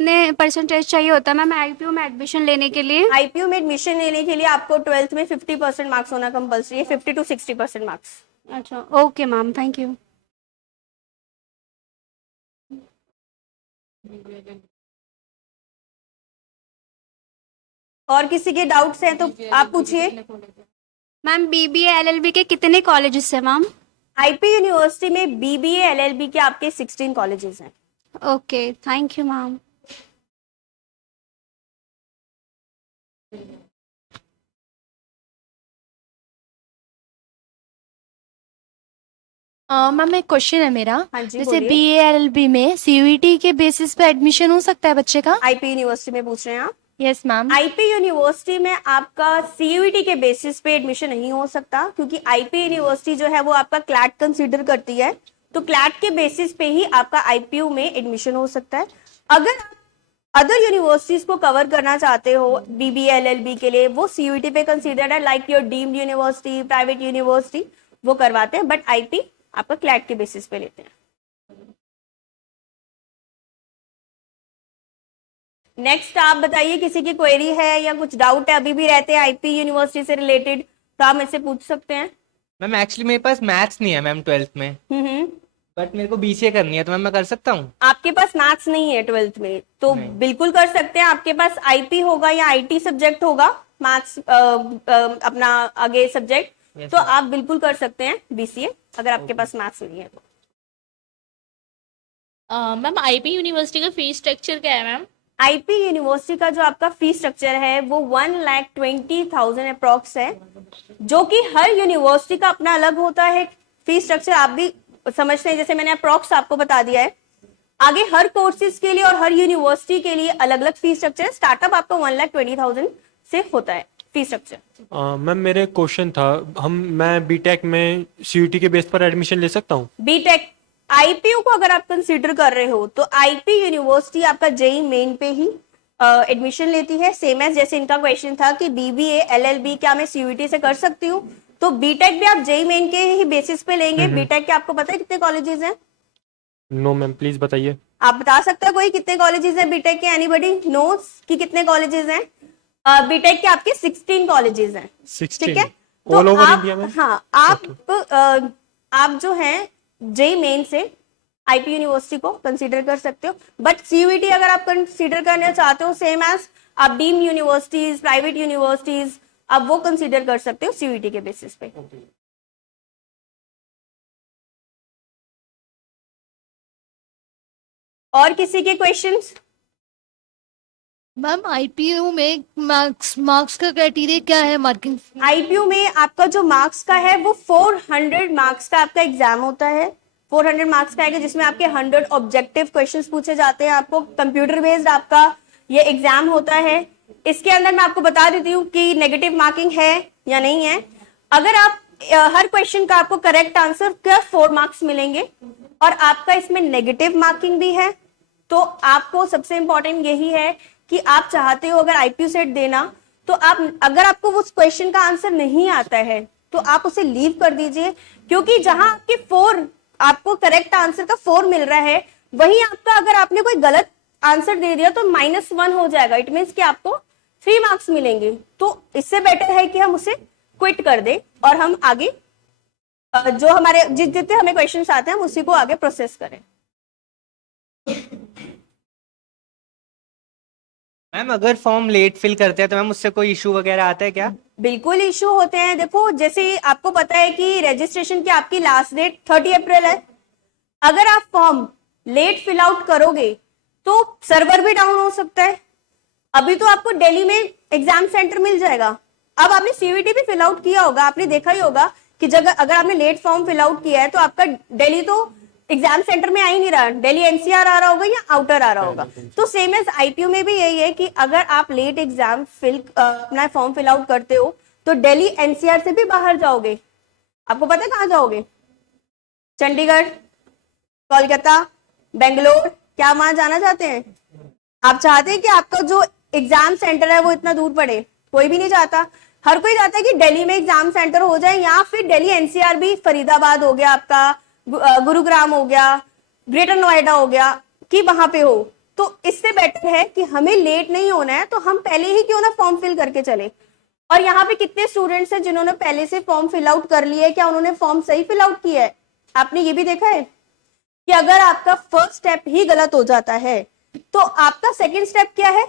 कितने परसेंटेज चाहिए होता है मैम आईपीयू में एडमिशन लेने के लिए? आईपीयू में एडमिशन लेने के लिए आपको 12th में 50% मार्क्स होना कंपल्सरी है, 50 to 60% मार्क्स। अच्छा ओके मैम, थैंक यू। और किसी के डाउट्स हैं तो आप पूछिए। मैम बीबीए एलएलबी के कितने कॉलेजेस है मैम? आईपी यूनिवर्सिटी में बीबीए एलएलबी के आपके 16 कॉलेजेस हैं। Okay thank you ma'am. Ma'am एक क्वेश्चन है मेरा। हाँ जी जैसे बोलिए। BALB में सीयूईटी के बेसिस पे एडमिशन हो सकता है बच्चे का? आईपी यूनिवर्सिटी में पूछ रहे हैं आप? Yes ma'am. आईपी यूनिवर्सिटी में आपका सीयूईटी के बेसिस पे एडमिशन नहीं हो सकता, क्योंकि आईपी यूनिवर्सिटी जो है वो आपका क्लैट कंसीडर करती है, तो क्लैट के बेसिस पे ही आपका आईपीयू में एडमिशन हो सकता है। अगर आप अदर यूनिवर्सिटीज को कवर करना चाहते हो बीबीए एलएलबी के लिए, वो सीयूईटी पे कंसीडर्ड है, like your deemed university, private university, वो करवाते हैं, बट आईपी आपका क्लैट के बेसिस पे लेते हैं। नेक्स्ट आप बताइए, किसी की क्वेरी है या कुछ डाउट है, अभी भी रहते हैं आईपी यूनिवर्सिटी से रिलेटेड, तो आप मुझसे पूछ सकते हैं। मैम एक्चुअली मेरे पास मैथ्स नहीं है मैम 12th में, बट मेरे को बीसीए करनी है, तो मैम मैं कर सकता हूँ? आपके पास मैथ्स नहीं है 12th में तो नहीं। बिल्कुल कर सकते हैं। आपके पास आईपी होगा या आईटी सब्जेक्ट होगा, मैथ्स अपना आगे सब्जेक्ट, Yes, तो ma'am. आप बिल्कुल कर सकते हैं बीसीए, अगर आपके पास मैथ्स नहीं है तो। मैम आईपी यूनिवर्सिटी का फीस स्ट्रक्चर क्या है मैम? आईपी यूनिवर्सिटी का जो आपका फीस स्ट्रक्चर है वो 1,20,000 अप्रॉक्स है, जो कि हर यूनिवर्सिटी का अपना अलग होता है फीस स्ट्रक्चर। आप भी समझते हैं, जैसे मैंने अप्रॉक्स आपको बता दिया है। आगे हर कोर्सेज के लिए और हर यूनिवर्सिटी के लिए अलग अलग फीस स्ट्रक्चर है। स्टार्टअप आपका 1,20,000 से होता है फीस स्ट्रक्चर। मैम मेरे क्वेश्चन था, मैं बीटेक में सीयूटी के बेस पर एडमिशन ले सकता हूँ? बीटेक आईपीयू को अगर आप कंसीडर कर रहे हो तो आईपी यूनिवर्सिटी आपका जेई मेन पे ही एडमिशन लेती है, सेम एज जैसे इनका क्वेश्चन था कि बीबीए एलएलबी क्या मैं सीयूटी से कर सकती हूँ, तो बीटेक भी आप जेई मेन के ही बेसिस पे लेंगे। बीटेक के आपको पता है कितने कॉलेजेस हैं? नो मैम, प्लीज बताइए। आप बता सकते हो कोई कितने कॉलेजेस हैं बीटेक के? एनीबॉडी नोस कि कितने कॉलेजेस हैं? बीटेक के आपके 16 कॉलेजेस हैं। 16 ठीक है, ऑल तो ओवर आप, इंडिया में? हाँ आप जो हैं जेई मेन से आईपी यूनिवर्सिटी को कंसीडर कर सकते हो, बट सीयूईटी अगर आप कंसीडर करना चाहते हो, सेम एज आप डीम यूनिवर्सिटीज, प्राइवेट यूनिवर्सिटीज, आप वो कंसीडर कर सकते हो सीयूईटी के बेसिस पे। और किसी के क्वेश्चंस? मैम आईपीयू में मार्क्स का क्राइटेरिया क्या है मार्किंग? आईपीयू में आपका जो मार्क्स का है वो 400 मार्क्स का आपका एग्जाम होता है। 400 मार्क्स का है, जिसमें आपके 100 ऑब्जेक्टिव क्वेश्चंस पूछे जाते हैं। आपको कंप्यूटर बेस्ड आपका ये एग्जाम होता है। इसके अंदर मैं आपको बता देती हूँ कि नेगेटिव मार्किंग है या नहीं है। अगर आप हर क्वेश्चन का आपको करेक्ट आंसर का 4 मार्क्स मिलेंगे, और आपका इसमें नेगेटिव मार्किंग भी है, तो आपको सबसे इंपॉर्टेंट यही है कि आप चाहते हो अगर आईपीयू सेट देना, तो आप अगर आपको उस क्वेश्चन का आंसर नहीं आता है तो आप उसे लीव कर दीजिए, क्योंकि जहां आपके 4 आपको करेक्ट आंसर का 4 मिल रहा है, वहीं आपका अगर आपने कोई गलत आंसर दे दिया तो -1 हो जाएगा। इट मीन्स कि आपको 3 मार्क्स मिलेंगे। तो इससे बेटर है कि हम उसे क्विट कर दे और हम आगे जो हमारे जितने हमें क्वेश्चन आते हैं हम उसी को आगे प्रोसेस करें। मैम अगर फॉर्म लेट फिल करते हैं तो मैम उससे कोई इशू वगैरह आता है क्या? बिल्कुल इशू होते हैं। देखो, जैसे आपको पता है कि रजिस्ट्रेशन की आपकी लास्ट डेट 30 अप्रैल है। अगर आप फॉर्म लेट फिल आउट करोगे तो सर्वर भी डाउन हो सकता है। अभी तो आपको दिल्ली में एग्जाम सेंटर मिल जाएगा। अब आपने सीवीटी भी फिल आउट किया होगा, आपने देखा ही होगा कि जगह अगर आपने लेट फॉर्म फिल आउट किया है तो आपका दिल्ली तो एग्जाम सेंटर में आ ही नहीं रहा, दिल्ली एनसीआर आ रहा होगा या आउटर आ रहा होगा। तो सेम एज आईपीयू में भी यही है कि अगर आप लेट एग्जाम अपना फॉर्म फिल आउट करते हो तो दिल्ली एनसीआर से भी बाहर जाओगे। आपको पता है कहाँ जाओगे? चंडीगढ़, कोलकाता, बेंगलोर, क्या वहां जाना चाहते हैं? आप चाहते हैं कि आपका जो एग्जाम सेंटर है वो इतना दूर पड़े? कोई भी नहीं चाहता। हर कोई चाहता है कि दिल्ली में एग्जाम सेंटर हो जाए, या फिर दिल्ली एनसीआर भी, फरीदाबाद हो गया आपका, गुरुग्राम हो गया, ग्रेटर नोएडा हो गया, कि वहां पे हो। तो इससे बेटर है कि हमें लेट नहीं होना है, तो हम पहले ही क्यों ना फॉर्म फिल करके चले। और यहाँ पे कितने स्टूडेंट्स हैं जिन्होंने पहले से फॉर्म फिल आउट कर लिया है? क्या उन्होंने फॉर्म सही फिल आउट किया है? आपने ये भी देखा है कि अगर आपका फर्स्ट स्टेप ही गलत हो जाता है तो आपका सेकंड स्टेप क्या है?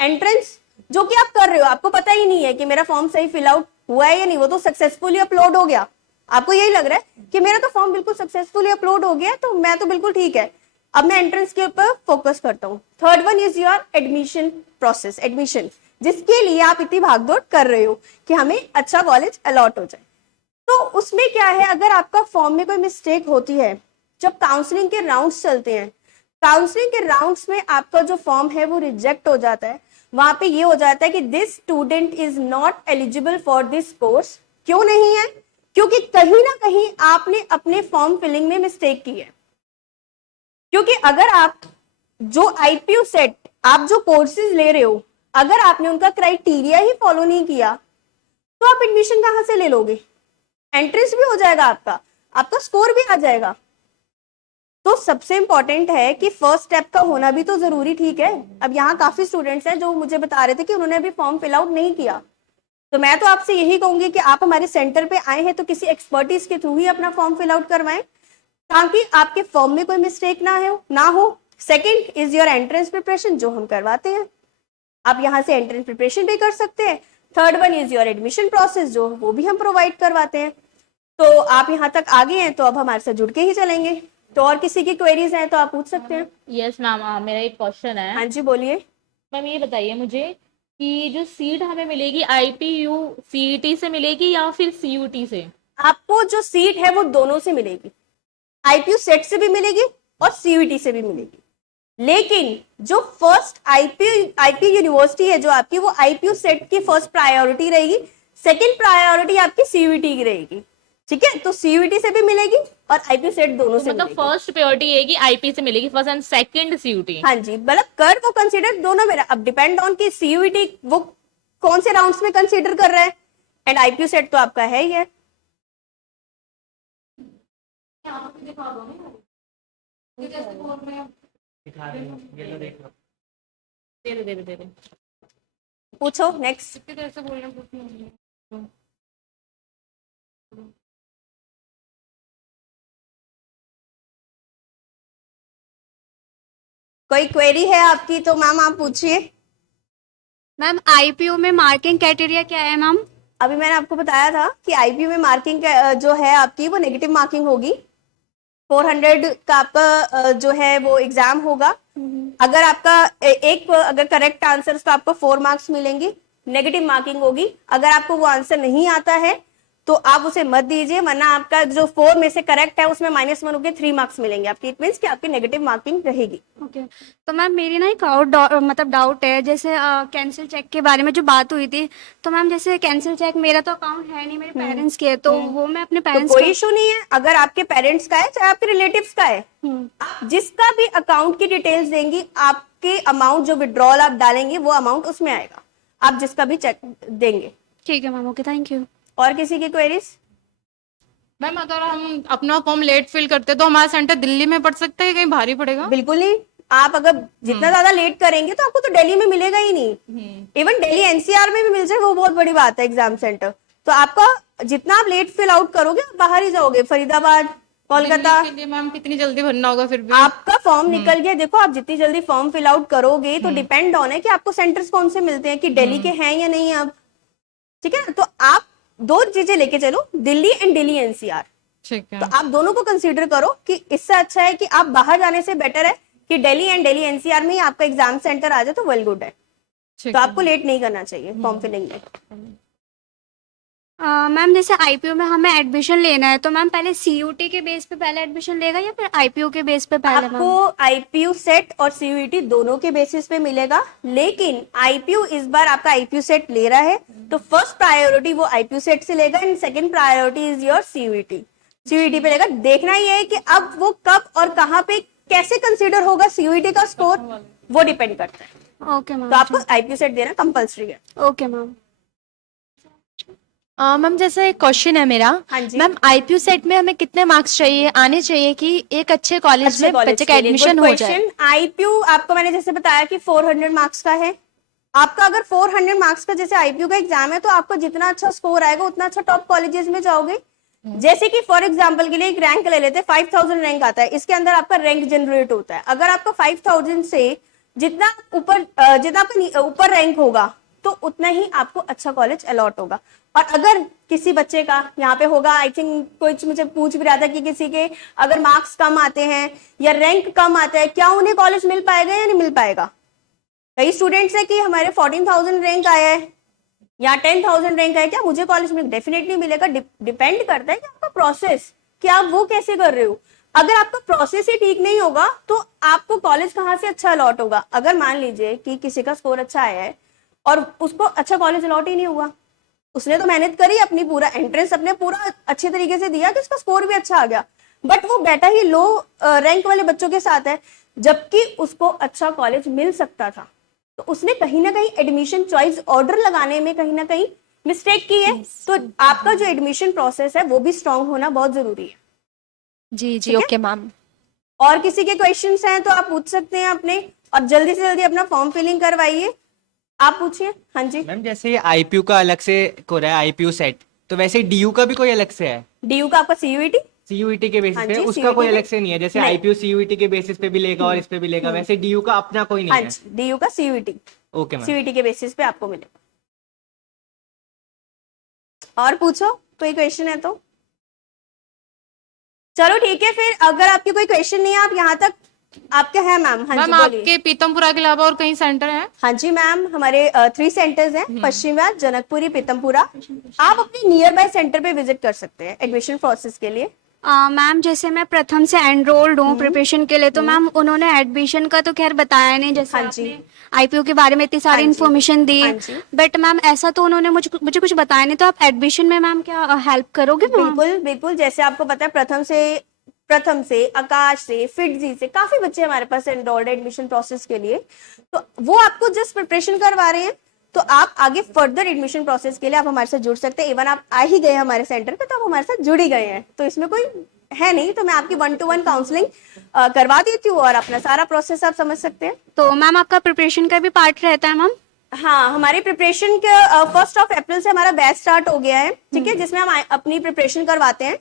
एंट्रेंस, जो कि आप कर रहे हो, आपको पता ही नहीं है कि मेरा फॉर्म सही फिल आउट हुआ है या नहीं, वो तो सक्सेसफुली अपलोड हो गया, आपको यही लग रहा है कि मेरा तो फॉर्म बिल्कुल सक्सेसफुली अपलोड हो गया, तो मैं तो बिल्कुल ठीक है, अब मैं एंट्रेंस के ऊपर फोकस करता हूँ। Third one is your admission process, admission, जिसके लिए आप इतनी भागदौड़ कर रहे हो कि हमें अच्छा कॉलेज अलॉट हो जाए। तो उसमें क्या है, अगर आपका फॉर्म में कोई मिस्टेक होती है, जब काउंसलिंग के राउंड्स चलते हैं, काउंसलिंग के राउंड्स में आपका जो फॉर्म है वो रिजेक्ट हो जाता है, वहां पे ये हो जाता है कि this student is not eligible for this course. क्यों नहीं है? क्योंकि कहीं ना कहीं आपने अपने फॉर्म फिलिंग में मिस्टेक की है। क्योंकि अगर आप जो आईपीयू सेट, आप जो कोर्सेज ले रहे हो, अगर आपने उनका क्राइटेरिया ही फॉलो नहीं किया तो आप एडमिशन कहां से ले लोगे? एंट्रेंस भी हो जाएगा आपका स्कोर भी आ जाएगा। तो सबसे इंपॉर्टेंट है कि फर्स्ट स्टेप का होना भी तो जरूरी, ठीक है। अब यहाँ काफी स्टूडेंट्स हैं जो मुझे बता रहे थे कि उन्होंने अभी फॉर्म फिल आउट नहीं किया, तो मैं तो आपसे यही कहूंगी कि आप हमारे सेंटर पे आए हैं तो किसी एक्सपर्टीज के थ्रू ही अपना फॉर्म फिल आउट करवाएं, ताकि आपके फॉर्म में कोई मिस्टेक ना हो। Second is your entrance preparation, जो हम करवाते हैं, आप यहाँ से एंट्रेंस प्रिपरेशन भी कर सकते हैं। Third one is your admission process, जो वो भी हम प्रोवाइड करवाते हैं। तो आप यहाँ तक आ गए हैं तो अब हमारे साथ जुड़ के ही चलेंगे। तो और किसी की क्वेरीज हैं तो आप पूछ सकते हैं। यस मैम, मेरा एक क्वेश्चन है। हाँ जी, बोलिए। मैम ये बताइए मुझे कि जो सीट हमें मिलेगी आईपीयू सीईटी से मिलेगी या फिर सीयूटी से? आपको जो सीट है वो दोनों से मिलेगी, आईपीयू सेट से भी मिलेगी और सीयूटी से भी मिलेगी। लेकिन जो फर्स्ट आईपीयू यूनिवर्सिटी है जो आपकी, वो आईपीयू सेट की फर्स्ट प्रायोरिटी रहेगी, सेकंड प्रायोरिटी आपकी सीयूटी की रहेगी, ठीक है। तो सीयूटी से भी मिलेगी और आईपीयू सेट दोनों से मतलब मिलेगी। फर्स्ट प्रायोरिटी ये कि आईपी से मिलेगी फर्स्ट एंड सेकंड सीयूटी। हाँ जी, मतलब कर वो कंसीडर दोनों मेरा, अब डिपेंड ऑन कि सीयूटी वो कौन से राउंड्स में कंसीडर कर रहा है, एंड आईपीयू सेट तो आपका है ही है। दे दे। पूछो नेक्स्ट। कोई क्वेरी है आपकी तो मैम आप पूछिए। मैम आईपीयू में मार्किंग क्राइटेरिया क्या है मैम? अभी मैंने आपको बताया था कि आईपीयू में मार्किंग जो है आपकी वो नेगेटिव मार्किंग होगी। 400 का आपका जो है वो एग्जाम होगा। अगर आपका अगर करेक्ट आंसर तो आपको 4 मार्क्स मिलेंगे, नेगेटिव मार्किंग होगी। अगर आपको वो आंसर नहीं आता है तो आप उसे मत दीजिए, वरना आपका जो 4 में से करेक्ट है उसमें -1 होकर 3 मार्क्स मिलेंगे आपकी। इट मींस कि आपकी नेगेटिव मार्किंग रहेगी। ओके तो मैम मेरी ना एक और डाउट है, जैसे कैंसिल चेक के बारे में जो बात हुई थी, तो मैम जैसे कैंसिल चेक, मेरा तो अकाउंट है नहीं, मेरे पेरेंट्स के है, तो वो मैं अपने तो पेरेंट्स कोई इशू नहीं है। अगर आपके पेरेंट्स का है चाहे आपके रिलेटिव्स का है, आप जिसका भी अकाउंट की डिटेल्स देंगी, आपके अमाउंट जो विड्रॉल आप डालेंगे वो अमाउंट उसमें आएगा, आप जिसका भी चेक देंगे। ठीक है मैम, ओके थैंक यू। और किसी की क्वेरीज? मैम अगर हम अपना फॉर्म लेट फिल करते तो हमारा सेंटर दिल्ली में पड़ सकता है, कहीं भारी पड़ेगा? बिल्कुल नहीं। आप अगर जितना ज्यादा लेट करेंगे तो आपको तो दिल्ली में मिलेगा ही नहीं। इवन दिल्ली एनसीआर में भी मिल जाए वो बहुत बड़ी बात है एग्जाम सेंटर। तो आपका जितना आप लेट फिल आउट करोगे आप बाहर ही जाओगे, फरीदाबाद, कोलकाता। के लिए मैम कितनी जल्दी भरना होगा फिर भी? आपका फॉर्म निकल गया, देखो आप जितनी जल्दी फॉर्म फिल आउट करोगे तो डिपेंड ऑन है कि आपको सेंटर्स कौन से मिलते हैं, कि दिल्ली के हैं या नहीं अब, ठीक है। तो आप 2 चीजें लेके चलो, दिल्ली एंड दिल्ली एनसीआर। ठीक है। तो आप दोनों को कंसीडर करो कि इससे अच्छा है कि आप बाहर जाने से बेटर है कि दिल्ली एंड दिल्ली एनसीआर में ही आपका एग्जाम सेंटर आ जाए तो वेल गुड है। तो आपको लेट नहीं करना चाहिए फॉर्म फिलिंग में। मैम जैसे आईपीयू में हमें एडमिशन लेना है, तो मैम पहले सीयूटी के बेस पे पहले एडमिशन लेगा या फिर आईपीयू के बेस पे पहले? आपको आईपीयू सेट और सीयूटी दोनों के बेसिस पे मिलेगा, लेकिन आईपीयू इस बार आपका आईपीयू सेट ले रहा है तो फर्स्ट प्रायोरिटी वो आईपीयू सेट से लेगा and second priority is your CUT. CUT पे लेगा। देखना ये है कि अब वो कब और कहाँ पे कैसे कंसीडर होगा सीयूटी का स्कोर, वो डिपेंड करता है। ओके मैम, तो आपको आईपीयू सेट देना कंपल्सरी है। Okay ma'am. मैम जैसे एक क्वेश्चन है मेरा। हाँ जी। मैम आईपीयू सेट में हमें कितने मार्क्स चाहिए आने चाहिए कि एक अच्छे कॉलेज में बच्चे का एडमिशन हो जाए? आईपीयू आपको मैंने जैसे बताया कि 400 मार्क्स का है। आपका अगर 400 मार्क्स का जैसे आईपीयू का एग्जाम है तो आपका जितना अच्छा स्कोर आएगा उतना अच्छा टॉप कॉलेजेस में जाओगे। जैसे कि फॉर एग्जांपल के लिए एक रैंक ले लेते हैं, 5000 रैंक आता है, इसके अंदर आपका रैंक जनरेट होता है। अगर आपका 5000 से जितना आपका ऊपर रैंक होगा तो उतना ही आपको अच्छा कॉलेज अलॉट होगा। और अगर किसी बच्चे का यहाँ पे होगा, आई थिंक कुछ मुझे पूछ भी रहा था कि किसी के अगर मार्क्स कम आते हैं या रैंक कम आता है, क्या उन्हें कॉलेज मिल पाएगा या नहीं मिल पाएगा? कई स्टूडेंट्स है कि हमारे 14,000 रैंक आया है या 10,000 रैंक आया, क्या मुझे कॉलेज में डेफिनेटली मिलेगा? डिपेंड करता है कि आपका प्रोसेस, कि आप वो कैसे कर रहे हो। अगर आपका प्रोसेस ही ठीक नहीं होगा तो आपको कॉलेज कहाँ से अच्छा अलॉट होगा? अगर मान लीजिए कि किसी का स्कोर अच्छा आया है और उसको अच्छा कॉलेज अलॉट ही नहीं हुआ, उसने तो मेहनत करी, अपनी पूरा एंट्रेंस अपने पूरा अच्छे तरीके से दिया कि उसका स्कोर भी अच्छा आ गया, बट वो बैठा ही लो रैंक वाले बच्चों के साथ है, जबकि उसको अच्छा कॉलेज मिल सकता था। तो उसने कहीं ना कहीं एडमिशन चॉइस ऑर्डर लगाने में कहीं ना कहीं मिस्टेक की है। तो आपका जो एडमिशन प्रोसेस है वो भी स्ट्रांग होना बहुत जरूरी है। जी जी ओके मैम। और किसी के क्वेश्चंस हैं तो आप पूछ सकते हैं अपने, और जल्दी से जल्दी अपना फॉर्म फिलिंग करवाइए। आप पूछिए। हाँ जी। मैम जैसे आईपीयू का अलग से हो रहा है आईपीयू सेट, तो वैसे डीयू का भी कोई अलग से है? डीयू का आपका सीयूईटी सीयूईटी के बेसिस हाँ पे जी, उसका कोई CUET अलग से नहीं है? जैसे नहीं। आईपीयू सीयूईटी के बेसिस पे भी लेगा और इस पे भी लेगा, वैसे डीयू का अपना कोई हाँ नहीं है? जी, डीयू का सीयूईटी ओके मैम। सीयूईटी के बेसिस पे आपको मिलेगा। और पूछो, कोई क्वेश्चन है तो। चलो ठीक है, फिर अगर आपके कोई क्वेश्चन नहीं है, आप यहाँ तक आपके हैं मैम। हाँ जी मैम बोलिए। आपके पीतमपुरा के अलावा और कहीं सेंटर है? हाँ जी मैम, हमारे 3 सेंटर्स हैं, पश्चिम घाट, जनकपुरी, पीतमपुरा। आप अपने नियर बाय सेंटर पे विजिट कर सकते हैं एडमिशन प्रोसेस के लिए। मैम जैसे मैं प्रथम से एनरोल्ड हूँ प्रिपरेशन के लिए, तो मैम उन्होंने एडमिशन का तो खैर बताया नहीं, जैसे हाँ जी। आईपीयू के बारे में इतनी सारी हाँ जी। इन्फॉर्मेशन दी, हाँ जी। बट मैम ऐसा तो उन्होंने मुझे कुछ बताया नहीं। तो आप एडमिशन में मैम क्या हेल्प करोगे मैम? बिल्कुल बिल्कुल, जैसे आपको पता है प्रथम से आकाश से फिटजी से काफी बच्चे हमारे पास एनरोल्ड है एडमिशन प्रोसेस के लिए, तो वो आपको जस्ट प्रिपरेशन करवा रहे हैं। तो आप आगे फर्दर एडमिशन प्रोसेस के लिए आप हमारे साथ जुड़ सकते हैं। इवन आप आ ही गए हमारे सेंटर पे तो आप हमारे साथ जुड़ ही गए हैं, तो इसमें कोई है नहीं। तो मैं आपकी 1-to-1 काउंसलिंग करवा देती हूँ और अपना सारा प्रोसेस आप समझ सकते हैं। तो मैम आपका प्रिपरेशन का भी पार्ट रहता है मैम? हाँ, हमारी प्रिपरेशन के 1 अप्रैल से हमारा बैच स्टार्ट हो गया है, ठीक है, जिसमें हम अपनी प्रिपरेशन करवाते हैं।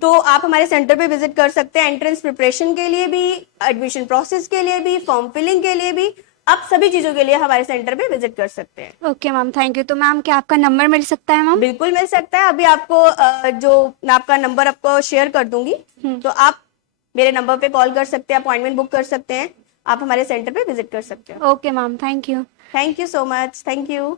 तो आप हमारे सेंटर पे विजिट कर सकते हैं, एंट्रेंस प्रिपरेशन के लिए भी, एडमिशन प्रोसेस के लिए भी, फॉर्म फिलिंग के लिए भी, आप सभी चीजों के लिए हमारे सेंटर पे विजिट कर सकते हैं। Okay ma'am, thank you. तो मैम क्या आपका नंबर मिल सकता है मैम? बिल्कुल मिल सकता है। अभी आपको जो मैं आपका नंबर आपको शेयर कर दूंगी, तो आप मेरे नंबर पे कॉल कर सकते हैं, अपॉइंटमेंट बुक कर सकते हैं, आप हमारे सेंटर पे विजिट कर सकते हैं। Okay ma'am, thank you. Thank you so much. Thank you.